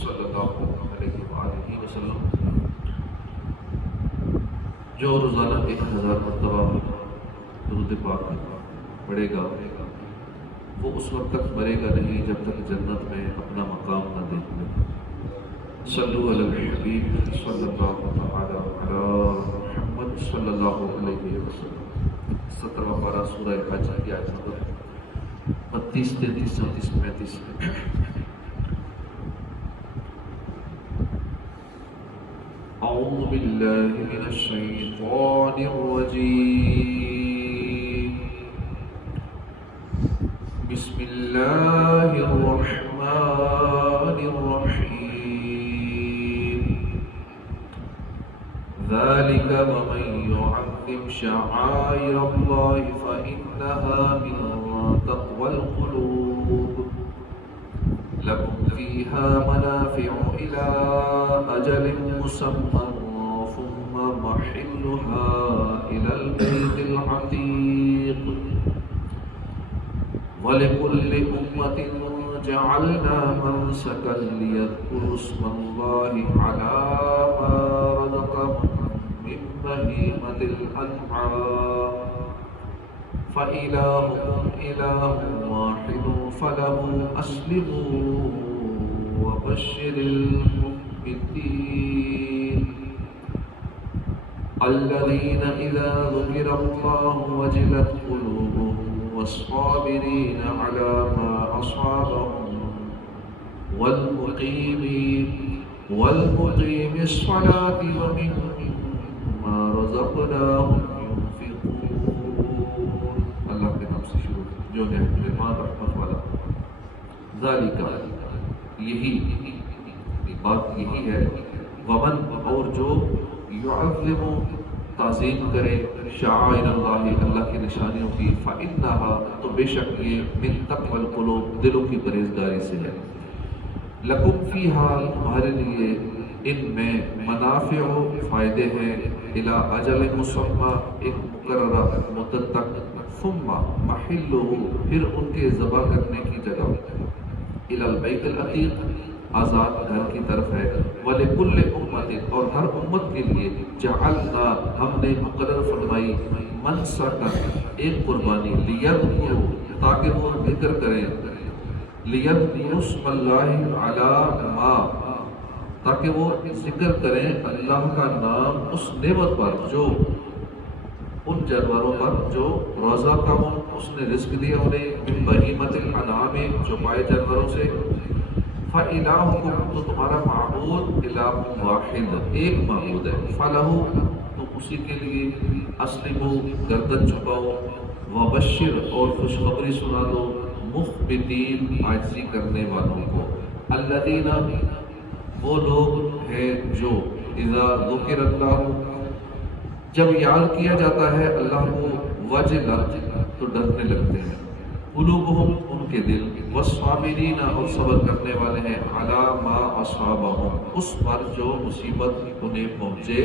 صلی اللہ علیہ وآلہ وسلم جو روزانہ 1000 مرتبہ درود پاک پڑھے گا وہ اس وقت تک مرے گا نہیں جب تک جنت میں اپنا مقام نہ دیکھ لے۔ صلو علی الحبیب صلی اللہ علی محمد صلی اللہ علیہ وسلم۔ 17واں پارہ سورہ حج کی آیت نمبر 32، 33، 34، 35 اعوذ باللہ من الشیطان الرجیم، بسم اللہ الرحمن الرحیم، ذالک ومن يعظم شعائر اللہ فإنها من تقوى القلوب، لكم فيها منافع إلى أجل مسمى ثم محلها إلى البيت العتيق، ولكل أمة جعلنا منسكا ليذكروا اسم الله على ما رزقهم من بهيمة الأنعام، فإلهكم إله واحد فله أسلموا وبشر المخبتين، الذين إذا ذكر الله وجلت قلوبهم والصابرين على ما أصابهم والمقيم الصلاة ومما رزقناهم ينفقون۔ اللہ کے نام سے شروع جو نعمت رحمت والا۔ ذالک یہی بات یہی ہے، ومن اور جو یعظم تعظیم کرے شعائر اللہ اللہ کی نشانیوں کی، فإنہا تو بے شک یہ من تقوی القلوب دلوں کی پرہیزگاری سے ہے، لکم فیہا تمہارے لیے ان میں منافع فائدے ہیں، الی اجل مسمى ایک مقررہ مدت تک، ثم محلہ پھر ان کے ذبح کرنے کی جگہ، الی البیت العتیق آزاد گھر کی طرف ہے، وَلِكُلِّ أُمَّةٍ اور ہر امت کے لیے جعلنا ہم نے مقرر فرمائی منسکا ایک قربانی، لیذکروا تاکہ وہ ذکر کریں، لیذکروا اسم اللہ علی ما تاکہ وہ ذکر کریں اللہ کا نام اس نعمت پر جو ان جانوروں پر جو رزقہم اس نے رزق دیا انہیں، من بہیمۃ الانعام جو پائے جانوروں سے، فإلہکم تو تمہارا معبود الہ واحد ایک معبود ہے، فلہ تو اسی کے لیے اسلموا گردن جھکاؤ، وبشر اور خوشخبری سنا دو مخبتین عاجزی کرنے والوں کو، الذین وہ لوگ ہیں جو اذا ذکر اللہ جب یاد کیا جاتا ہے اللہ کو، وجلت تو ڈرنے لگتے ہیں، قلوبہم ان کے دل، والصابرین اور صبر کرنے والے ہیں، علی ما اصابہم اس پر جو مصیبت انہیں پہنچے،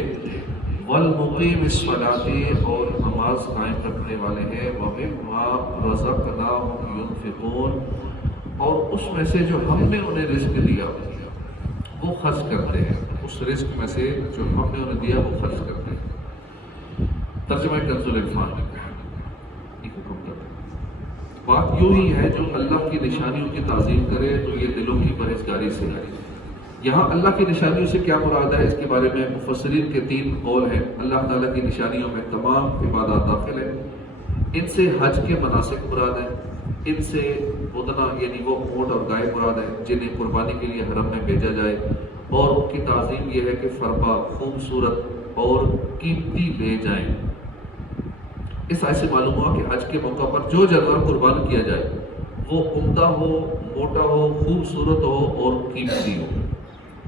والمقیم الصلاۃ اور نماز قائم رکھنے والے ہیں، ومما رزقناہم ينفقون اور اس میں سے جو ہم نے انہیں رزق دیا وہ خرچ کرتے ہیں، اس رزق میں سے جو ہم نے انہیں دیا وہ خرچ کرتے ہیں۔ ترجمہ کنز العرفان۔ بات یوں ہی ہے جو اللہ کی نشانیوں کی تعظیم کرے تو یہ دلوں کی پرہیزگاری سے ہے۔ یہاں اللہ کی نشانیوں سے کیا مراد ہے، اس کے بارے میں مفسرین کے 3 قول ہیں۔ اللہ تعالیٰ کی نشانیوں میں تمام عبادات داخل ہیں، ان سے حج کے مناسک مراد ہیں، ان سے بدنہ یعنی وہ اونٹ اور گائے مراد ہیں جنہیں قربانی کے لیے حرم میں بھیجا جائے، اور ان کی تعظیم یہ ہے کہ فربا خوبصورت اور قیمتی لے جائیں۔ اس آیت سے معلوم ہوا کہ حج کے موقع پر جو جانور قربان کیا جائے وہ عمدہ ہو، موٹا ہو، خوبصورت ہو اور قیمتی ہو۔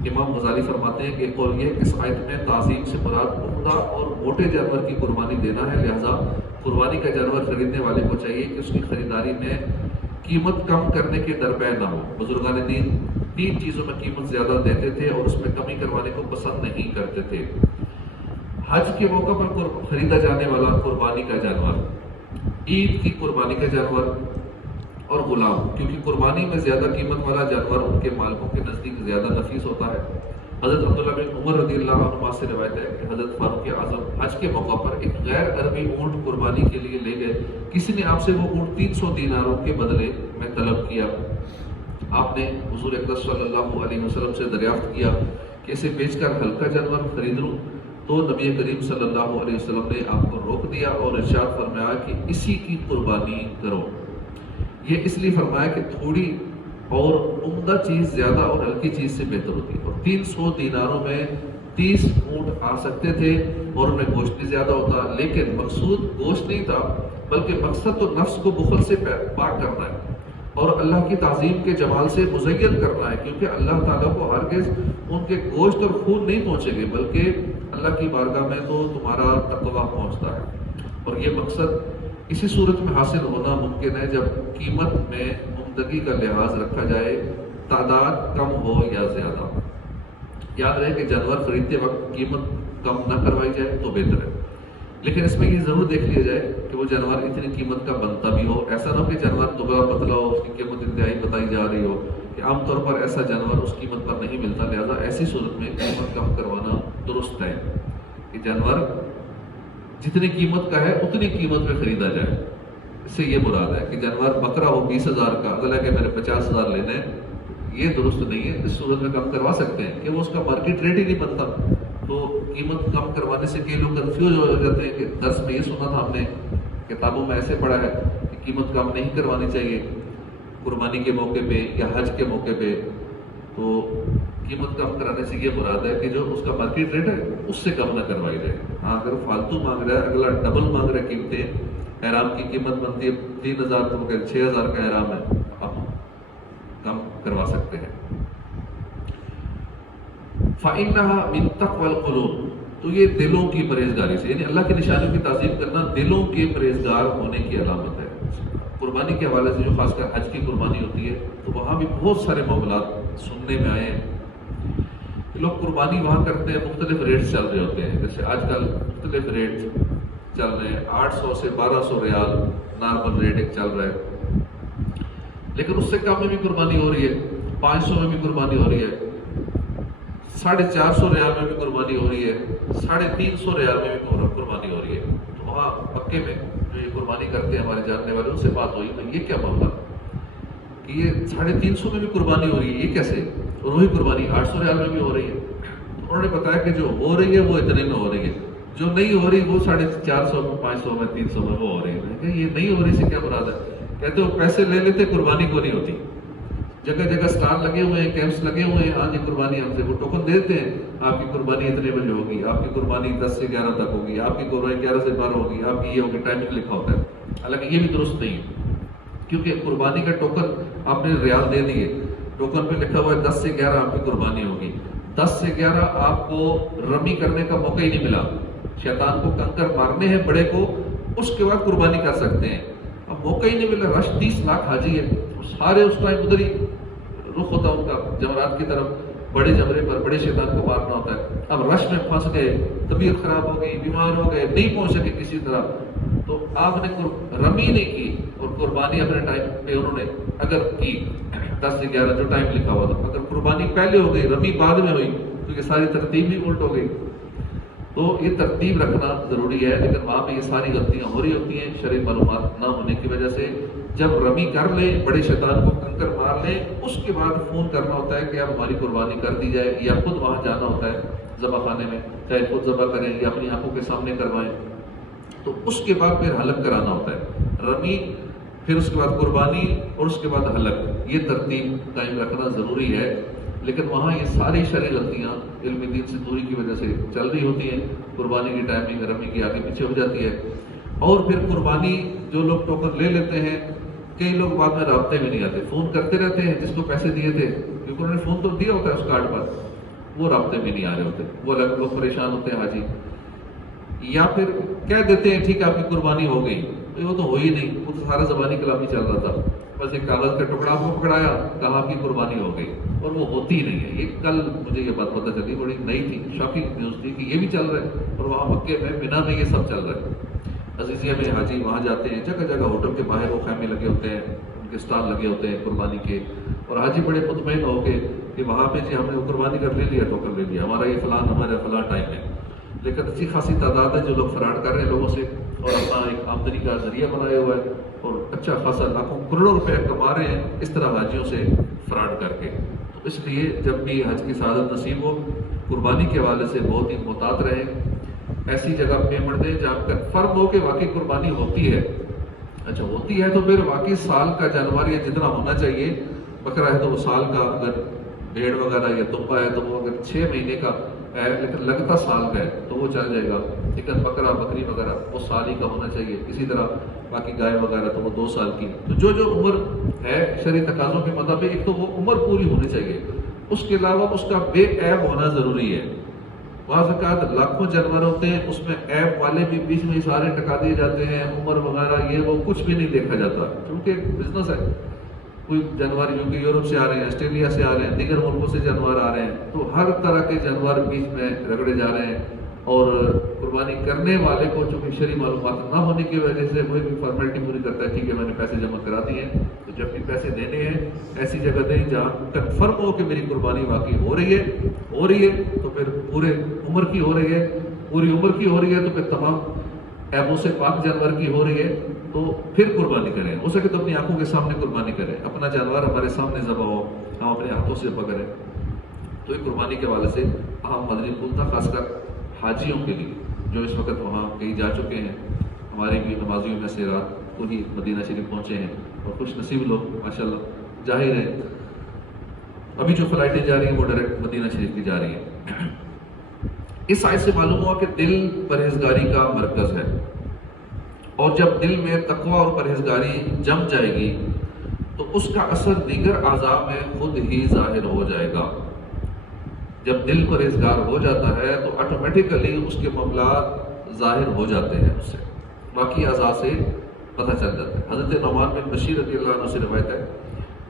امام غزالی فرماتے ہیں کہ قول یہ اس آیت میں تعظیم سے مراد عمدہ اور موٹے جانور کی قربانی دینا ہے، لہذا قربانی کا جانور خریدنے والے کو چاہیے کہ اس کی خریداری میں قیمت کم کرنے کے درپے نہ ہو۔ بزرگان دین 3 چیزوں میں قیمت زیادہ دیتے تھے اور اس میں کمی کروانے کو پسند نہیں کرتے تھے۔ حج کے موقع پر خریدا جانے والا قربانی کا جانور، عید کی قربانی کا جانور اور غلام، کیونکہ قربانی میں زیادہ قیمت والا جانور ان کے مالکوں کے نزدیک زیادہ نفیس ہوتا ہے۔ حضرت عبداللہ بن عمر رضی اللہ عنہ سے روایت ہے کہ حضرت فاروق اعظم حج کے موقع پر ایک غیر عربی اونٹ قربانی کے لیے لے گئے۔ کسی نے آپ سے وہ اونٹ 300 دیناروں کے بدلے میں طلب کیا۔ آپ نے حضور اقدس صلی اللہ علیہ وسلم سے دریافت کیا کہ اسے بیچ کر ہلکا جانور خرید لوں؟ تو نبی کریم صلی اللہ علیہ وسلم نے آپ کو روک دیا اور ارشاد فرمایا کہ اسی کی قربانی کرو۔ یہ اس لیے فرمایا کہ تھوڑی اور عمدہ چیز زیادہ اور ہلکی چیز سے بہتر ہوتی ہے، اور 300 دیناروں میں 30 اونٹ آ سکتے تھے اور ان میں گوشت بھی زیادہ ہوتا، لیکن مقصود گوشت نہیں تھا، بلکہ مقصد تو نفس کو بخل سے پاک کرنا ہے اور اللہ کی تعظیم کے جمال سے مزین کرنا ہے، کیونکہ اللہ تعالیٰ کو ہرگز ان کے گوشت اور خون نہیں پہنچے گے، بلکہ اللہ کی بارگاہ میں تو تمہارا تقویٰ پہنچتا ہے۔ اور یہ مقصد اسی صورت میں حاصل ہونا ممکن ہے جب قیمت میں عمدگی کا لحاظ رکھا جائے، تعداد کم ہو یا زیادہ۔ یاد رہے کہ جانور خریدتے وقت قیمت کم نہ کروائی جائے تو بہتر ہے، لیکن اس میں یہ ضرور دیکھ لیا جائے کہ وہ جانور اتنی قیمت کا بنتا بھی ہو۔ ایسا نہ ہو کہ جانور دبلا پتلا ہو، اس کی قیمت انتہائی بتائی جا رہی ہو کہ عام طور پر ایسا جانور اس قیمت پر نہیں ملتا، لہذا ایسی صورت میں قیمت کم کروانا درست ہے کہ جانور جتنی قیمت کا ہے اتنی قیمت میں خریدا جائے۔ اس سے یہ مراد ہے کہ جانور بکرا ہو 20,000 کا، اگلا کہ میرے 50,000 لینے ہیں، یہ درست نہیں ہے۔ اس صورت میں کم کروا سکتے ہیں کہ وہ اس کا مارکیٹ ریٹ ہی نہیں بنتا، تو قیمت کم کروانے سے کئی لوگ کنفیوز ہو جاتے ہیں کہ درس میں یہ سنا تھا ہم نے، کتابوں میں ایسے پڑھا ہے کہ قیمت کم نہیں کروانی چاہیے قربانی کے موقع پہ یا حج کے موقع پہ۔ تو قیمت کم کرانے سے یہ مراد ہے کہ جو اس کا مارکیٹ ریٹ ہے اس سے کم نہ کروائی جائے۔ ہاں اگر فالتو مانگ رہا ہے، اگلا ڈبل مانگ رہا ہے قیمتیں، احرام کی قیمت بنتی ہے 3,000 تو 6,000 کا احرام ہے، آپ کم کروا سکتے ہیں۔ فَإِنَّهَا مِن تَقْوَى الْقُلُوبِ، تو یہ دلوں کی پرہیزگاری سے، یعنی اللہ کی نشانیوں کی تعظیم کرنا دلوں کے پرہیزگار ہونے کی علامت ہے۔ قربانی کے حوالے سے جو خاص کر حج کی قربانی ہوتی ہے تو وہاں بھی بہت سارے معاملات سننے میں آئے ہیں کہ لوگ قربانی وہاں کرتے ہیں، مختلف ریٹس چل رہے ہوتے ہیں، جیسے آج کل مختلف ریٹ چل رہے ہیں، 800 سے 1200 ریال نارمل ریٹ ایک چل رہا ہے، لیکن اس سے کم میں بھی قربانی ہو رہی ہے، 500 میں بھی قربانی ہو رہی ہے، 450 ریال میں بھی قربانی ہو رہی ہے، 350 ریال میں بھی قربانی ہو رہی ہے۔ تو وہاں مکے میں جو یہ قربانی کرتے ہیں ہمارے جاننے والے، ان سے بات ہوئی میں یہ کیا معاملہ کہ یہ 350 میں بھی قربانی ہو رہی ہے، یہ کیسے؟ اور وہی قربانی 800 ریال میں بھی ہو رہی ہے۔ انہوں نے بتایا کہ جو ہو رہی ہے وہ اتنے میں ہو رہی ہے، جو نہیں ہو رہی وہ 450 میں 500 میں 300 میں وہ ہو رہی ہے۔ میں کہا یہ نہیں ہو رہی سے کیا مراد ہے؟ کہتے وہ پیسے لے لیتے، قربانی کو نہیں ہوتی۔ جگہ جگہ سٹار لگے ہوئے ہیں، کیمپس لگے ہوئے ہیں، ہاں جی قربانی ہم سے وہ ٹوکن دیتے ہیں، آپ کی قربانی اتنے بجے ہوگی، آپ کی قربانی 10 سے 11 تک ہوگی، آپ کی قربانی 11 سے 12 ہوگی، آپ کی یہ ہوگی، ٹائمنگ لکھا ہوتا ہے۔ حالانکہ یہ بھی درست نہیں ہے، کیونکہ قربانی کا ٹوکن آپ نے ریال دے دیے، ٹوکن پہ لکھا ہوا ہے 10 سے 11 آپ کی قربانی ہوگی، 10 سے 11 آپ کو رمی کرنے کا موقع ہی نہیں ملا، شیطان کو کنکر مارنے ہیں بڑے کو، اس کے بعد قربانی کر سکتے ہیں، اب موقع ہی نہیں ملا۔ رش 30 لاکھ حاجی ہے، سارے اس ٹائم ادھر ہی رخ ہوتا ان کا جمرات کی طرف، بڑے جمرے پر بڑے شیطان کو مارنا ہوتا ہے۔ اب رش میں پھنس گئے، طبیعت خراب ہو گئی، بیمار ہو گئے، نہیں پہنچ سکے کسی طرح، تو آپ نے رمی نہیں کی اور قربانی اپنے ٹائم پہ انہوں نے اگر کی 10 سے 11 جو ٹائم لکھا ہوا تھا، اگر قربانی پہلے ہو گئی، رمی بعد میں ہوئی تو یہ ساری ترتیب بھی الٹ ہو گئی۔ تو یہ ترتیب رکھنا ضروری ہے، لیکن وہاں پہ یہ ساری غلطیاں ہو رہی ہوتی ہیں شرعی معلومات نہ ہونے کی وجہ سے۔ جب رمی کر لیں، بڑے شیطان کو کنکر مار لیں، اس کے بعد فون کرنا ہوتا ہے کہ اب ہماری قربانی کر دی جائے، یا خود وہاں جانا ہوتا ہے ذبح خانے میں، چاہے خود ذبح کریں یا اپنی آنکھوں کے سامنے کروائیں، تو اس کے بعد پھر حلق کرانا ہوتا ہے، رمی پھر اس کے بعد قربانی اور اس کے بعد حلق، یہ ترتیب قائم رکھنا ضروری ہے۔ لیکن وہاں یہ ساری شرعی غلطیاں علم دین سے دوری کی وجہ سے چل رہی ہوتی ہیں، قربانی کی ٹائمنگ رمی کی آگے پیچھے ہو جاتی ہے، اور پھر قربانی جو لوگ ٹوکن لے لیتے ہیں، کئی لوگ بعد میں رابطے میں نہیں آتے، فون کرتے رہتے ہیں جس کو پیسے دیے تھے، کیونکہ انہوں نے فون تو دیا ہوتا ہے اس کارڈ پر، وہ رابطے میں نہیں آ رہے ہوتے، وہ الگ لوگ پریشان ہوتے ہیں حاجی، یا پھر کہہ دیتے ہیں ٹھیک ہے آپ کی قربانی ہو گئی، وہ تو ہو ہی نہیں، وہ تو سارا زبانی کلامی چل رہا تھا، بس ایک کاغذ کا ٹکڑا کو پکڑایا، کہا آپ کی قربانی ہو گئی، اور وہ ہوتی نہیں ہے۔ یہ کل مجھے یہ بات پتہ چلی، بڑی نئی تھی، شاکنگ نیوز تھی کہ یہ بھی چل رہا ہے، اور وہاں مکے میں مینا میں یہ سب چل رہا ہے۔ عزیزیہ میں حاجی وہاں جاتے ہیں، جگہ جگہ ہوٹل کے باہر وہ خیمے لگے ہوتے ہیں، اسٹال لگے ہوتے ہیں قربانی کے، اور حاجی بڑے مطمئن ہو کے کہ وہاں پہ جی ہم نے وہ قربانی کر لے لیا، ٹوکن لے لیا، ہمارا یہ ہمارا فلاں ٹائم ہے. لیکن اچھی خاصی تعداد ہے جو لوگ فراڈ کر رہے ہیں لوگوں سے، اور اپنا ایک آمدنی کا ذریعہ بنایا ہوا ہے، اور اچھا خاصا لاکھوں کروڑوں روپے کما رہے ہیں اس طرح حاجیوں سے فراڈ کر کے. تو اس لیے جب بھی حج کی سعادت نصیب ہو، قربانی کے حوالے سے بہت ہی محتاط رہیں. ایسی جگہ پیمنٹ دیں جہاں کنفرم ہو کہ واقعی قربانی ہوتی ہے. اچھا ہوتی ہے تو پھر واقعی سال کا جانور یا جتنا ہونا چاہیے، بکرا ہے تو وہ سال کا، اگر بھیڑ وغیرہ یا دمبا ہے تو وہ اگر 6 مہینے کا ہے لیکن لگتا سال کا ہے تو وہ چل جائے گا. لیکن بکرا بکری وغیرہ وہ سال ہی کا ہونا چاہیے. اسی طرح باقی گائے وغیرہ تو وہ 2 سال کی. تو جو عمر ہے شرعی تقاضوں کے مطابق ایک تو وہ عمر پوری ہونی چاہیے، اس کے علاوہ اس کا بے عیب ہونا ضروری ہے. بعض اوقات لاکھوں جانور ہوتے ہیں، اس میں عیب والے بھی بیچ میں سارے ٹکا دیے جاتے ہیں، عمر وغیرہ یہ وہ کچھ بھی نہیں دیکھا جاتا، کیونکہ بزنس ہے. کوئی جانور جو کہ یورپ سے آ رہے ہیں، آسٹریلیا سے آ رہے ہیں، دیگر ملکوں سے جانور آ رہے ہیں، تو ہر طرح کے جانور بیچ میں رگڑے جا رہے ہیں. اور قربانی کرنے والے کو چونکہ شرعی معلومات نہ ہونے کی وجہ سے وہی بھی فارمیلٹی پوری کرتا ہے، ٹھیک ہے میں نے پیسے جمع کرا دیے ہیں. تو جب بھی پیسے دینے ہیں ایسی جگہ دیں جہاں کنفرم ہو کہ میری قربانی واقعی ہو رہی ہے تو پھر پورے عمر کی ہو رہی ہے، پوری عمر کی ہو رہی ہے تو پھر تمام عیبوں سے پاک جانور کی ہو رہی ہے تو پھر قربانی کریں. ہو سکے تو اپنی آنکھوں کے سامنے قربانی کریں، اپنا جانور ہمارے سامنے ذبح ہو، ہم اپنے ہاتھوں سے ذبح کریں. تو یہ قربانی کے حوالے سے اہم مدنی پھول تھا، خاص کر حاجیوں کے لیے جو اس وقت وہاں کہیں جا چکے ہیں. ہمارے بھی نمازیوں میں سے رات کو ہی مدینہ شریف پہنچے ہیں، اور خوش نصیب لوگ ماشاءاللہ. ظاہر ہے ابھی جو فلائٹیں جا رہی ہیں وہ ڈائریکٹ مدینہ شریف کی جا رہی ہیں. اس آیت سے معلوم ہوا کہ دل پرہیزگاری کا مرکز ہے، اور جب دل میں تقوی اور پرہیزگاری جم جائے گی تو اس کا اثر دیگر اعضاء میں خود ہی ظاہر ہو جائے گا. جب دل پرہیزگار ہو جاتا ہے تو آٹومیٹیکلی اس کے معاملات ظاہر ہو جاتے ہیں، اس سے باقی اعضاء سے پتہ چل جاتا ہے. حضرت نعمان بن بشیر رضی اللہ عنہ سے روایت ہے،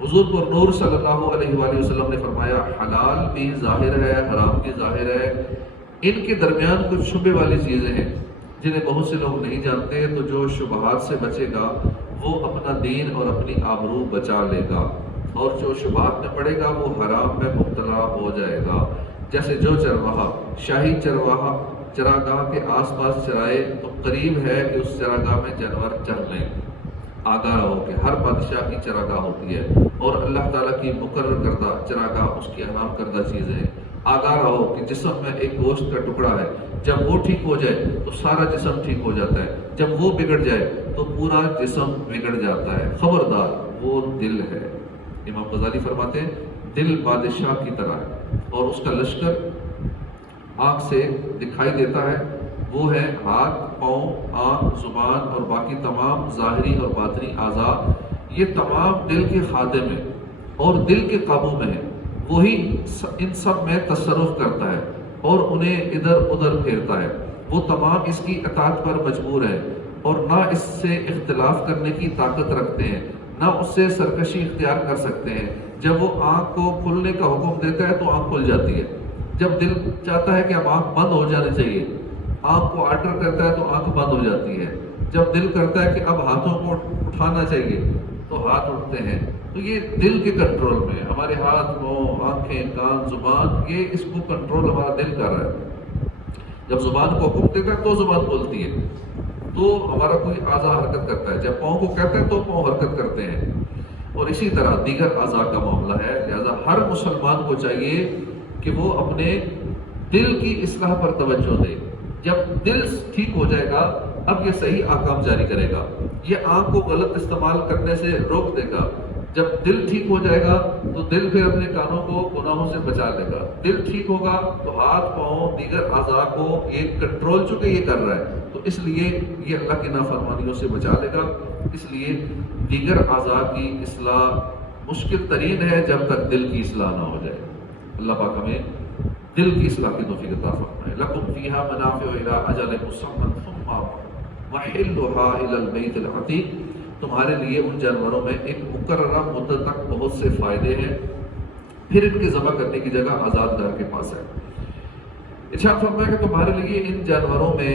حضور پر نور صلی اللہ علیہ وآلہ وسلم نے فرمایا، حلال بھی ظاہر ہے، حرام بھی ظاہر ہے، ان کے درمیان کچھ شبہ والی چیزیں ہیں جنہیں بہت سے لوگ نہیں جانتے. تو جو شبہات سے بچے گا وہ اپنا دین اور اپنی آبرو بچا لے گا، اور جو شبہات میں پڑے گا وہ حرام میں مبتلا ہو جائے گا. جیسے جو چرواہا شاہی چراگاہ کے آس پاس چرائے تو قریب ہے کہ اس چراگاہ میں جانور چر لیں. آگاہ رہو کہ ہر بادشاہ کی چراگاہ ہوتی ہے، اور اللہ تعالیٰ کی مقرر کردہ چراگاہ اس کی حرام کردہ چیزیں ہیں. آگاہ رہو کہ جسم میں ایک گوشت کا ٹکڑا ہے، جب وہ ٹھیک ہو جائے تو سارا جسم ٹھیک ہو جاتا ہے، جب وہ بگڑ جائے تو پورا جسم بگڑ جاتا ہے. خبردار وہ دل ہے. امام غزالی فرماتے ہیں دل بادشاہ کی طرح ہے، اور اس کا لشکر آنکھ سے دکھائی دیتا ہے، وہ ہے ہاتھ، پاؤں، آنکھ، زبان اور باقی تمام ظاہری اور باطنی اعضاء. یہ تمام دل کے خادم ہیں اور دل کے قابو میں ہیں. وہی ان سب میں تصرف کرتا ہے اور انہیں ادھر ادھر پھیرتا ہے. وہ تمام اس کی اطاعت پر مجبور ہیں اور نہ اس سے اختلاف کرنے کی طاقت رکھتے ہیں، نہ اس سے سرکشی اختیار کر سکتے ہیں. جب وہ آنکھ کو کھلنے کا حکم دیتا ہے تو آنکھ کھل جاتی ہے. جب دل چاہتا ہے کہ اب آنکھ بند ہو جانی چاہیے، آنکھ کو آرڈر کرتا ہے تو آنکھ بند ہو جاتی ہے. جب دل کرتا ہے کہ اب ہاتھوں کو اٹھانا چاہیے تو ہاتھ اٹھتے ہیں. تو یہ دل کے کنٹرول میں ہمارے ہاتھ، منہ، آنکھیں، کان، زبان، یہ اس کو کنٹرول ہمارا دل کر رہا ہے. جب زبان کو حکم دیتا ہے تو زبان بولتی ہے، تو ہمارا کوئی اعضاء حرکت کرتا ہے. جب پاؤں کو کہتا ہے تو پاؤں حرکت کرتے ہیں، اور اسی طرح دیگر اعضاء کا معاملہ ہے. لہذا ہر مسلمان کو چاہیے کہ وہ اپنے دل کی اصلاح پر توجہ دے. جب دل ٹھیک ہو جائے گا اب یہ صحیح احکام جاری کرے گا، یہ آنکھ کو غلط استعمال کرنے سے روک دے گا. جب دل ٹھیک ہو جائے گا تو دل پھر اپنے کانوں کو گناہوں سے بچا لے گا. دل ٹھیک ہوگا تو ہاتھ، پاؤں، دیگر اعضاء کو یہ کنٹرول چونکہ یہ کر رہا ہے تو اس لیے یہ اللہ کی نافرمانیوں سے بچا لے گا. اس لیے دیگر اعضاء کی اصلاح مشکل ترین ہے جب تک دل کی اصلاح نہ ہو جائے. اللہ پاک ہمیں دل کی اصلاح کی توفیق عطا فرمائے. لکم فیہا منافع الی اجل مسمى ثم محلها الی البیت العتیق. تمہارے لیے ان جانوروں میں ایک مقررہ مدت تک بہت سے فائدے ہیں، پھر ان کے ذبح کرنے کی جگہ آزاد گاہ کے پاس ہے. ارشاد فرمایا کہ تمہارے لیے ان جانوروں میں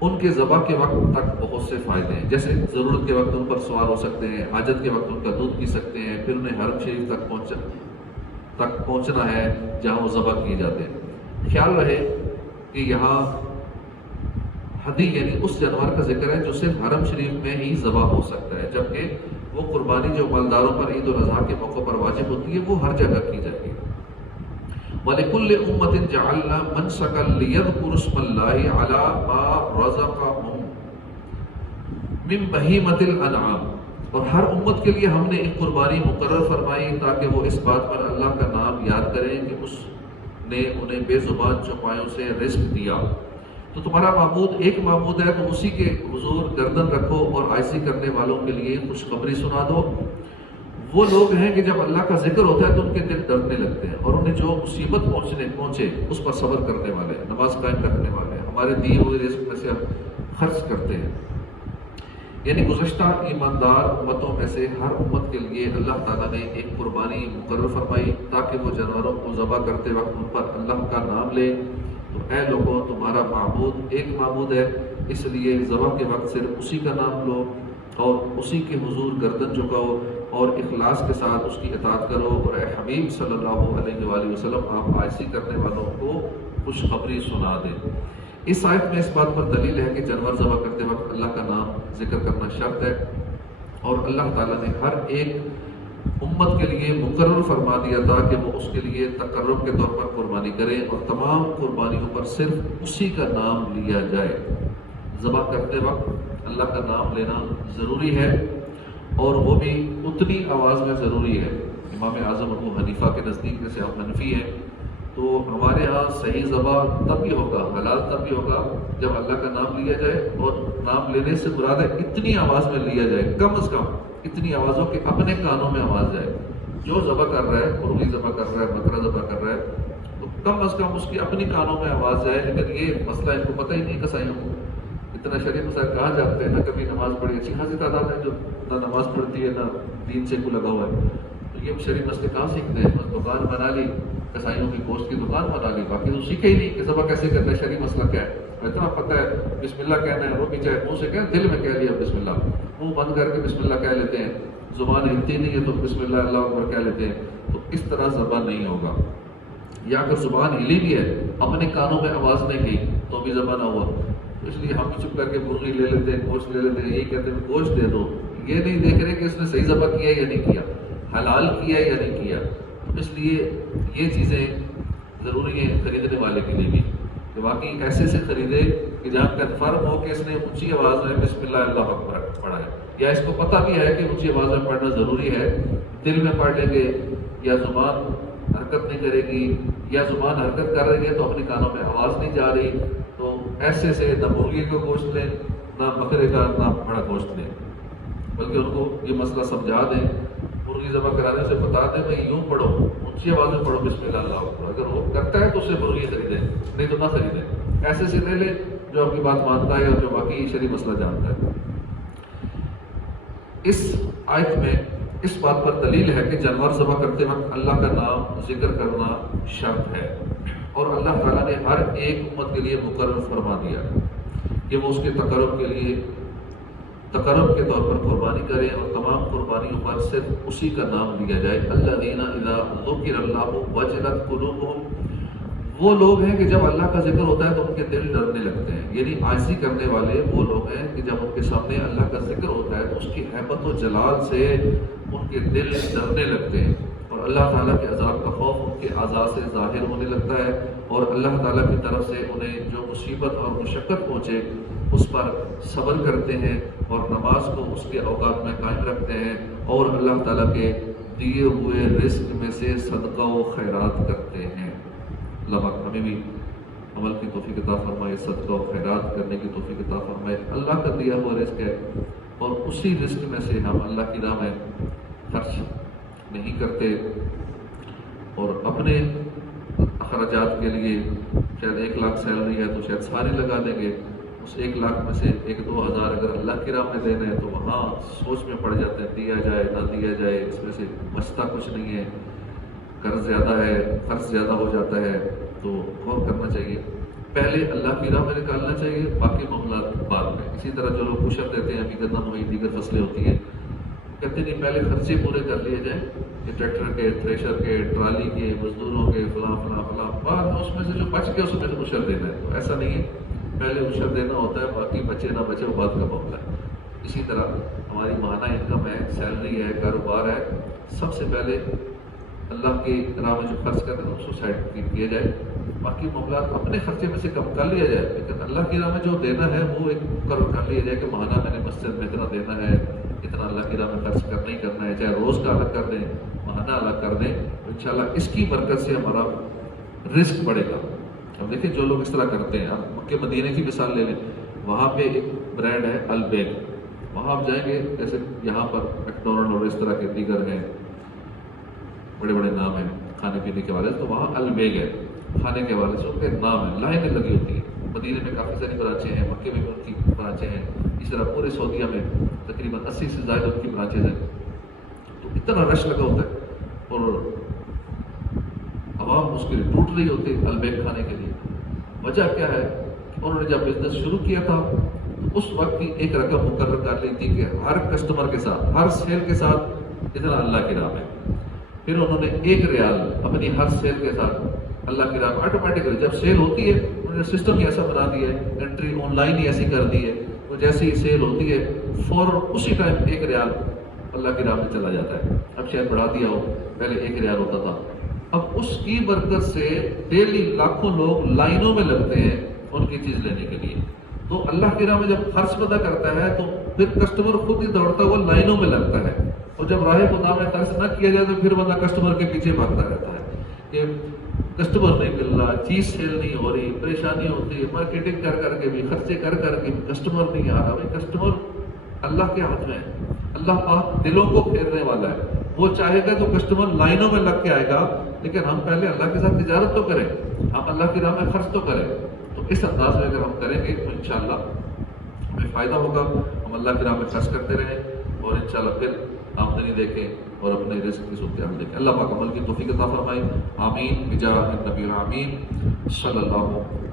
ان کے ذبح کے وقت تک بہت سے فائدے ہیں، جیسے ضرورت کے وقت ان پر سوار ہو سکتے ہیں، حاجت کے وقت ان کا دودھ پی سکتے ہیں، پھر انہیں حرم شریف تک پہنچنا ہے جہاں وہ ذبح کیے جاتے ہیں۔ خیال رہے کہ یہاں ہدی یعنی اس جانور کا ذکر ہے جو صرف حرم شریف میں ہی ذبح ہو سکتا ہے، جبکہ وہ قربانی جو مالداروں پر عید الاضحیٰ کے موقع پر واجب ہوتی ہے وہ ہر جگہ کی جائے گی۔ وَلِكُلِّ أُمَّةٍ جَعَلْنَا مَنْسَكًا لِيَذْكُرُوا اسْمَ اللَّهِ عَلَىٰ مَا رَزَقَهُم مِّن بَهِيمَةِ الْأَنْعَامِ، اور ہر امت کے لیے ہم نے ایک قربانی مقرر فرمائی تاکہ وہ اس بات پر اللہ کا نام یاد کریں کہ اس نے انہیں بے زبان چوپایوں سے رزق دیا۔ تو تمہارا معبود ایک معبود ہے، تو اسی کے حضور گردن رکھو اور عاجزی کرنے والوں کے لیے خوشخبری سنا دو۔ وہ لوگ ہیں کہ جب اللہ کا ذکر ہوتا ہے تو ان کے دل ڈرنے لگتے ہیں، اور انہیں جو مصیبت پہنچے اس پر صبر کرنے والے، نماز قائم رکھنے والے، ہمارے دیے ہوئے رزق میں سے خرچ کرتے ہیں۔ یعنی گزشتہ ایماندار امتوں میں سے ہر امت کے لیے اللہ تعالیٰ نے ایک قربانی مقرر فرمائی تاکہ وہ جانوروں کو ذبح کرتے وقت ان پر اللہ کا نام لے۔ تو اے لوگوں، تمہارا معبود ایک معبود ہے، اس لیے ذبح کے وقت صرف اسی کا نام لو اور اسی کے حضور گردن جھکاؤ اور اخلاص کے ساتھ اس کی اطاعت کرو، اور اے حبیب صلی اللہ علیہ وآلہ وسلم آپ عاجزی کرنے والوں کو خوشخبری سنا دیں۔ اس آیت میں اس بات پر دلیل ہے کہ جانور ذبح کرتے وقت اللہ کا نام ذکر کرنا شرط ہے، اور اللہ تعالیٰ نے ہر ایک امت کے لیے مقرر فرما دیا تھا کہ وہ اس کے لیے تقرب کے طور پر قربانی کرے، اور تمام قربانیوں پر صرف اسی کا نام لیا جائے۔ ذبح کرتے وقت اللہ کا نام لینا ضروری ہے، اور وہ بھی اتنی آواز میں ضروری ہے۔ امام اعظم ابو حنیفہ کے نزدیک جیسے آپ حنفی ہیں، تو ہمارے ہاں صحیح ذبح تب بھی ہوگا، حلال تب بھی ہوگا جب اللہ کا نام لیا جائے، اور نام لینے سے مراد ہے اتنی آواز میں لیا جائے، کم از کم اتنی آوازوں کہ اپنے کانوں میں آواز جائے۔ جو ذبح کر رہا ہے، مرغی ذبح کر رہا ہے، بکرا ذبح کر رہا ہے، تو کم از کم اس کی اپنی کانوں میں آواز جائے۔ لیکن یہ مسئلہ ان کو پتہ ہی نہیں کسائیوں کو، اتنا شریف مسائل کہاں جاتے ہیں، نہ کبھی نماز پڑھی، اچھی خاصی تعداد ہے جو نہ نماز پڑھتی ہے نہ دین سے کو لگا ہوا ہے، تو یہ شریف مسئلے کہاں سیکھتے ہیں؟ بس دکان بنا لی، کسائیوں کی گوشت کی دکان بنا لی، باقی تو سیکھے ہی نہیں کہ ذبح کیسے کرنا ہے، شریف مسئلہ کیا ہے۔ اتنا پتہ ہے بسم اللہ کہنا ہے، وہ بھی چاہے منہ سے کہیں، دل میں کہہ لیا بسم اللہ، منہ بند کر کے بسم اللہ کہہ لیتے ہیں، زبان ہلتی نہیں ہے تو بسم اللہ اللہ اکبر کہہ لیتے ہیں، تو اس طرح ذبح نہیں ہوگا۔ یا اگر زبان ہلی بھی ہے، اپنے کانوں میں آواز نہیں گئی تو بھی ذبح نہ ہوا۔ تو اس لیے ہم چپ کر کے مرغی لے لیتے ہیں، گوشت لے لیتے ہیں، یہی کہتے ہیں گوشت دے دو، یہ نہیں دیکھ رہے کہ اس نے صحیح ذبح کیا یا نہیں کیا، حلال کیا یا نہیں کیا۔ تو اس لیے یہ چیزیں ضروری ہیں خریدنے والے کے لیے بھی، کہ واقعی ایسے سے خریدے کہ جہاں کنفرم ہو کہ اس نے اونچی آواز میں بسم اللہ اللہ اکبر پڑھا ہے، یا اس کو پتہ بھی ہے کہ اونچی آواز میں پڑھنا ضروری ہے، دل میں پڑھ لیں گے یا زبان حرکت نہیں کرے گی، یا زبان حرکت کر رہی ہے تو اپنے کانوں میں آواز نہیں جا رہی، تو ایسے سے نہ مرغی کو گوشت لیں، نہ بکرے کا، نہ بڑا گوشت لیں، بلکہ ان کو یہ مسئلہ سمجھا دیں، مرغی ذبح کرانے سے بتا دیں کہ یوں پڑھو، اونچی آواز میں پڑھو بسم اللہ اللہ اکبر، اگر وہ کرتا ہے تو اسے مرغی خریدیں، نہیں تو نہ خریدیں، ایسے سے لے لیں جو آپ کی بات مانتا ہے اور جو باقی شرعی مسئلہ جانتا ہے۔ اس آیت میں اس بات پر دلیل ہے کہ جانور ذبح کرتے وقت اللہ کا نام ذکر کرنا شرط ہے، اور اللہ تعالیٰ نے ہر ایک امت کے لیے مقرر فرما دیا کہ وہ اس کے تقرب کے طور پر قربانی کریں، اور تمام قربانیوں پر صرف اسی کا نام لیا جائے۔ الذین اذا ذکر اللہ وجلت قلوبہم، وہ لوگ ہیں کہ جب اللہ کا ذکر ہوتا ہے تو ان کے دل ڈرنے لگتے ہیں، یعنی عاجزی کرنے والے وہ لوگ ہیں کہ جب ان کے سامنے اللہ کا ذکر ہوتا ہے تو اس کی ہیبت و جلال سے ان کے دل ڈرنے لگتے ہیں، اور اللہ تعالیٰ کے عذاب کا خوف ان کے اعضاء سے ظاہر ہونے لگتا ہے، اور اللہ تعالیٰ کی طرف سے انہیں جو مصیبت اور مشقت پہنچے اس پر صبر کرتے ہیں، اور نماز کو اس کے اوقات میں قائم رکھتے ہیں، اور اللہ تعالیٰ کے دیے ہوئے رزق میں سے صدقہ و خیرات کرتے ہیں۔ اللہ پاک ہمیں بھی عمل کی توفیق عطا فرمائے، صدقہ و خیرات کرنے کی توفیق عطا فرمائے۔ اللہ کا دیا ہوا رزق ہے، اور اسی رزق میں سے ہم اللہ کی راہ میں خرچ نہیں کرتے، اور اپنے اخراجات کے لیے شاید 1 لاکھ سیلری ہے تو شاید سارے لگا دیں گے، اس 1 لاکھ میں سے 1-2 ہزار اگر اللہ کی راہ میں دینا ہے تو وہاں سوچ میں پڑ جاتے ہیں دیا جائے نہ دیا جائے، اس میں سے بچتا کچھ نہیں ہے۔ قرض زیادہ ہے، خرچ زیادہ ہو جاتا ہے تو غور کرنا چاہیے، پہلے اللہ کی راہ میں نکالنا چاہیے، باقی معاملات بعد میں۔ اسی طرح جو لوگ پوشپ دیتے ہیں، ابھی گندم ہوئی دیگر فصلیں ہوتی ہیں، کہتے نہیں پہلے خرچے پورے کر لیے جائیں کہ ٹریکٹر کے، تھریشر کے، ٹرالی کے، مزدوروں کے، فلاں فلاں فلاں، بعد میں اس میں سے جو بچ گیا اس میں سے عشر دینا ہے۔ تو ایسا نہیں ہے، پہلے عشر دینا ہوتا ہے، باقی بچے نہ بچے وہ بات کا معاملہ ہے۔ اسی طرح ہماری ماہانہ انکم ہے، سیلری ہے، کاروبار ہے، سب سے پہلے اللہ کی راہ میں جو خرچ کرتے ہیں اس کو سائڈ کیا جائے، باقی معاملات اپنے خرچے میں سے کم کر لیا جائے، لیکن اللہ کی راہ میں جو دینا ہے وہ ایک مقرر کر لیا جائے کہ ماہانہ میں نے مسجد میں اتنا دینا ہے، اتنا اللہ کی راہ میں خرچ کرنا ہی کرنا ہے، چاہے روز کا الگ کر دیں، ماہانہ الگ کر دیں، تو انشاءاللہ اس کی برکت سے ہمارا رزق بڑھے گا۔ اب دیکھیں جو لوگ اس طرح کرتے ہیں، آپ مکہ مدینے کی مثال لے لیں، وہاں پہ ایک برانڈ ہے البیگ، وہاں آپ جائیں گے جیسے یہاں پر میکڈونلڈ اور اس طرح کے دیگر ہیں، بڑے بڑے نام ہیں کھانے پینے کے حوالے سے، تو وہاں البیگ ہے کھانے کے حوالے سے، ان کے نام ہے، لائنیں لگی ہوتی ہیں۔ مدینے میں کافی ساری برانچیں ہیں، مکے میں بھی ان کی برانچیں ہیں، اس طرح پورے سعودیہ میں تقریباً 80 سے زائد ان کی برانچز ہیں، تو اتنا رش لگا ہوتا ہے اور عوام اس کے لیے ٹوٹ رہی ہوتی ہے البیگ کھانے کے لیے۔ وجہ کیا ہے کہ انہوں نے جب بزنس شروع کیا تھا تو اس وقت کی ایک رقم مقرر کر لی تھی کہ ہر کسٹمر کے ساتھ، ہر سیل کے ساتھ اتنا اللہ کی راہ میں، پھر انہوں نے 1 ریال اپنی ہر سیل کے ساتھ اللہ کی راہ میں آٹومیٹکلی جب سیل ہوتی ہے، انہوں نے سسٹم ہی ایسا بنا دیا ہے، انٹری آن لائن ہی ایسی کر دی ہے، تو جیسے ہی سیل ہوتی ہے فوراً اسی ٹائم 1 ریال اللہ کی راہ میں چلا جاتا ہے۔ اب شاید بڑھا دیا ہو، پہلے 1 ریال ہوتا تھا، اب اس کی برکت سے ڈیلی لاکھوں لوگ لائنوں میں لگتے ہیں ان کی چیز لینے کے لیے۔ تو اللہ کی راہ میں جب خرچ پیدا کرتا ہے تو پھر کسٹمر خود ہی دوڑتا ہوا لائنوں میں لگتا ہے، اور جب راہ خدا میں خرچ نہ کیا جائے تو پھر بندہ کسٹمر کے پیچھے بھاگتا رہتا ہے کہ کسٹمر نہیں مل رہا، چیز سیل نہیں ہو رہی، پریشانی ہوتی ہے، مارکیٹنگ کر کر کے بھی، خرچے کر کر کے بھی کسٹمر نہیں آ رہا۔ بھائی کسٹمر اللہ کے ہاتھ میں ہے، اللہ پاک دلوں کو پھیرنے والا ہے، وہ چاہے گا تو کسٹمر لائنوں میں لگ کے آئے گا، لیکن ہم پہلے اللہ کے ساتھ تجارت تو کریں، ہم اللہ کی راہ میں خرچ تو کریں۔ تو اس انداز میں اگر ہم کریں گے تو انشاءاللہ ہمیں فائدہ ہوگا، ہم اللہ کی راہ میں خرچ کرتے رہیں اور انشاءاللہ پھر آمدنی دیکھیں اور اپنے رزق کی صورتحال دیکھیں۔ اللہ پاک عمل کی توفیق عطا فرمائے، آمین بجاہ النبی الامین صلی اللہ